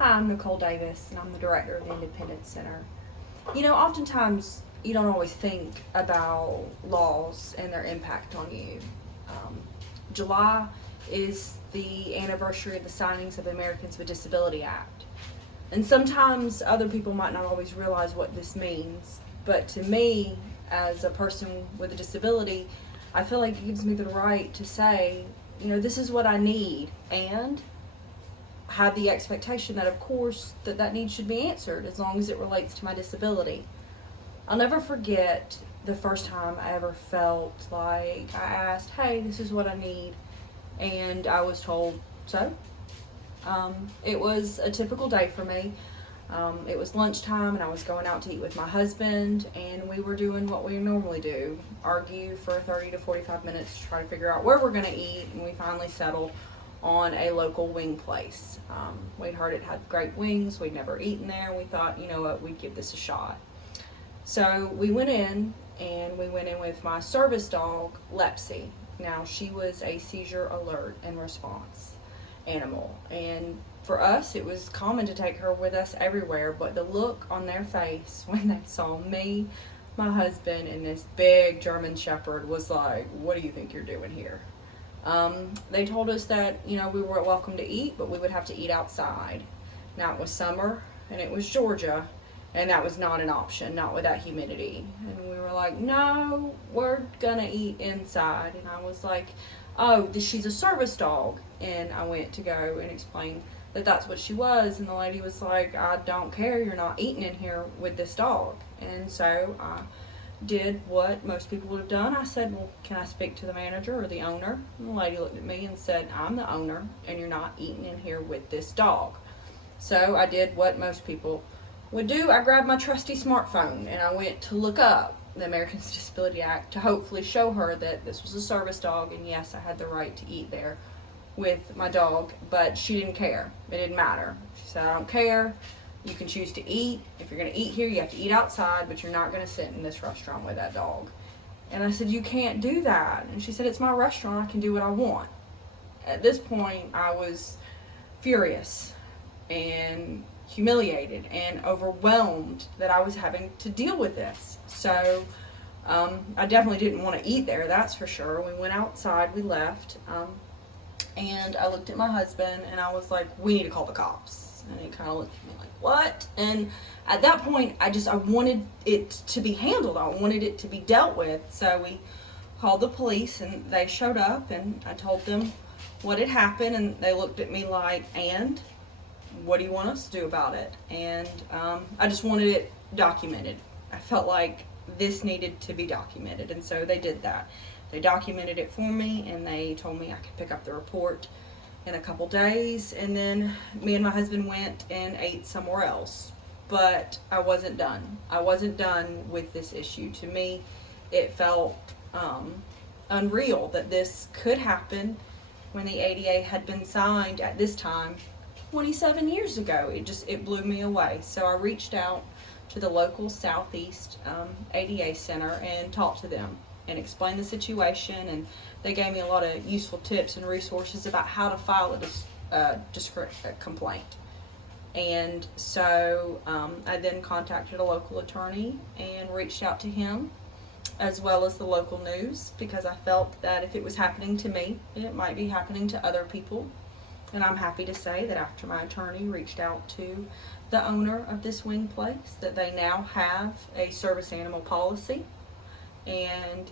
Hi, I'm Nicole Davis, and I'm the director of the Independence Center. Oftentimes you don't always think about laws and their impact on you. Um, July is the anniversary of the signings of the Americans with Disability Act. And sometimes other people might not always realize what this means, but to me, as a person with a disability, I feel like it gives me the right to say, this is what I need, and have the expectation that, of course, that need should be answered as long as it relates to my disability. I'll never forget the first time I ever felt like I asked, hey, this is what I need, and I was told, so. It was a typical day for me. It was lunchtime, and I was going out to eat with my husband, and we were doing what we normally do, argue for 30 to 45 minutes to try to figure out where we're going to eat, and we finally settled on a local wing place. We'd heard it had great wings. We'd never eaten there, and we thought, you know what, we'd give this a shot. So we went in, and we went in with my service dog, Lepsy. Now, she was a seizure alert and response animal, and for us, it was common to take her with us everywhere, but the look on their face when they saw me, my husband, and this big German Shepherd was like, what do you think you're doing here? They told us that, we were welcome to eat, but we would have to eat outside. Now, it was summer, and it was Georgia, and that was not an option, not with that humidity. And we were like, no, we're gonna eat inside. And I was like, oh, she's a service dog. And I went to go and explain that that's what she was. And the lady was like, I don't care, you're not eating in here with this dog. And so I did what most people would have done. I said, well, can I speak to the manager or the owner? And the lady looked at me and said, I'm the owner, and you're not eating in here with this dog. So I did what most people would do. I grabbed my trusty smartphone and I went to look up the Americans with Disability Act to hopefully show her that this was a service dog, and yes, I had the right to eat there with my dog, but she didn't care. It didn't matter. She said, I don't care. You can choose to eat. If you're going to eat here, you have to eat outside, but you're not going to sit in this restaurant with that dog. And I said, you can't do that. And she said, it's my restaurant. I can do what I want. At this point, I was furious and humiliated and overwhelmed that I was having to deal with this. So I definitely didn't want to eat there, that's for sure. We went outside, we left, and I looked at my husband and I was like, we need to call the cops. And he kind of looked at me like, what? And at that point, I wanted it to be handled. I wanted it to be dealt with. So we called the police, and they showed up, and I told them what had happened, and they looked at me like, and what do you want us to do about it? And I just wanted it documented. I felt like this needed to be documented, and so they did that. They documented it for me, and they told me I could pick up the report in a couple days, and then me and my husband went and ate somewhere else. But I wasn't done. I wasn't done with this issue. To me, it felt unreal that this could happen when the ADA had been signed at this time 27 years ago. It blew me away. So I reached out to the local Southeast ADA Center and talked to them and explained the situation, and they gave me a lot of useful tips and resources about how to file a complaint. And so I then contacted a local attorney and reached out to him, as well as the local news, because I felt that if it was happening to me, it might be happening to other people. And I'm happy to say that after my attorney reached out to the owner of this wing place, that they now have a service animal policy, and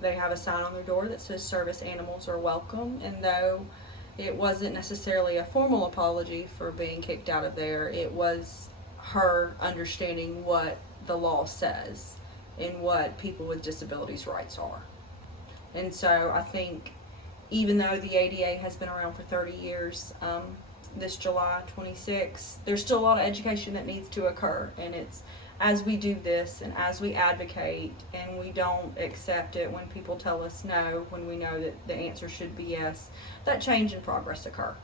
they have a sign on their door that says service animals are welcome. And though it wasn't necessarily a formal apology for being kicked out of there, it was her understanding what the law says and what people with disabilities' rights are. And so I think, even though the ADA has been around for 30 years, this July 26th, there's still a lot of education that needs to occur. And it's as we do this and as we advocate and we don't accept it when people tell us no, when we know that the answer should be yes, that change and progress occur.